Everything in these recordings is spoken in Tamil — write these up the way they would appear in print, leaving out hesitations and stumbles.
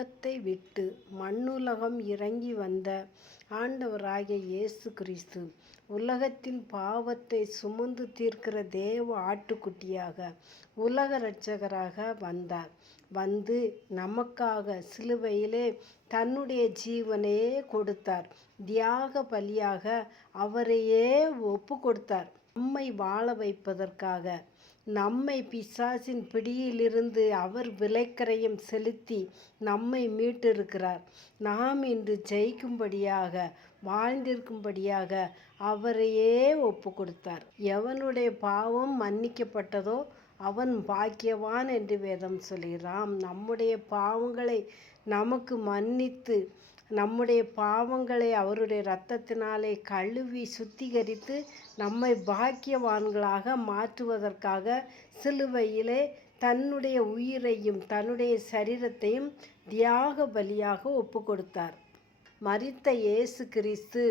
உலகத்தை விட்டு மண்ணுலகம் இறங்கி வந்த ஆண்டவராகிய இயேசு கிறிஸ்து உலகத்தின் பாவத்தை சுமந்து தீர்க்கிற தேவ ஆட்டுக்குட்டியாக உலக இரட்சகராக வந்தார். வந்து நமக்காக சிலுவையிலே தன்னுடைய ஜீவனையே கொடுத்தார். தியாக பலியாக அவரையே ஒப்பு கொடுத்தார். நம்மை வாழ வைப்பதற்காக, நம்மை பிசாசின் பிடியிலிருந்து அவர் விலைக்கரையும் செலுத்தி நம்மை மீட்டிருக்கிறார். நாம் இன்று ஜெயிக்கும்படியாக, வாழ்ந்திருக்கும்படியாக அவரையே ஒப்பு கொடுத்தார். எவனுடைய பாவம் மன்னிக்கப்பட்டதோ அவன் பாக்கியவான் என்று வேதம் சொல்கிறான். நம்முடைய பாவங்களை நமக்கு மன்னித்து, நம்முடைய பாவங்களை அவருடைய இரத்தத்தினாலே கழுவி சுத்திகரித்து நம்மை பாக்கியவான்களாக மாற்றுவதற்காக சிலுவையிலே தன்னுடைய உயிரையும் தன்னுடைய சரீரத்தையும் தியாக பலியாக ஒப்பு கொடுத்தார். மரித்த இயேசு கிறிஸ்து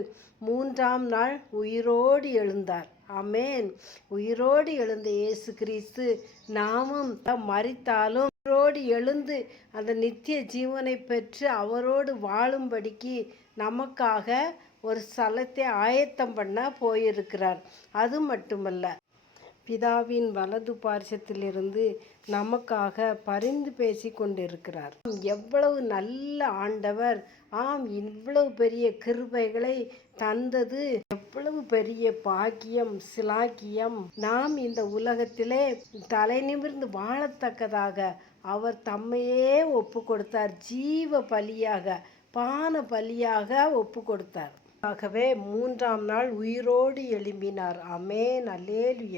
3ஆம் நாள் உயிரோடு எழுந்தார். ஆமென். உயிரோடு எழுந்த இயேசு கிறிஸ்து நாமும் மரித்தாலும் உயிரோடு எழுந்து அந்த நித்திய ஜீவனை பெற்று அவரோடு வாழும்படிக்கு நமக்காக ஒரு ஸ்தலத்தை ஆயத்தம் பண்ண போயிருக்கிறார். அது மட்டுமல்ல, பிதாவின் வலது பார்சத்திலிருந்து நமக்காக பரிந்து பேசி கொண்டிருக்கிறார். எவ்வளவு நல்ல ஆண்டவர்! ஆம், இவ்வளவு பெரிய கிருபைகளை தந்தது எவ்வளவு பெரிய பாக்கியம், சிலாக்கியம்! நாம் இந்த உலகத்திலே தலை நிமிர்ந்து வாழத்தக்கதாக அவர் தம்மையே ஒப்பு கொடுத்தார். ஜீவ பலியாக, பான பலியாக ஒப்பு கொடுத்தார். ஆகவே 3ஆம் நாள் உயிரோடு எழும்பினார். ஆமென். அல்லேலூயா.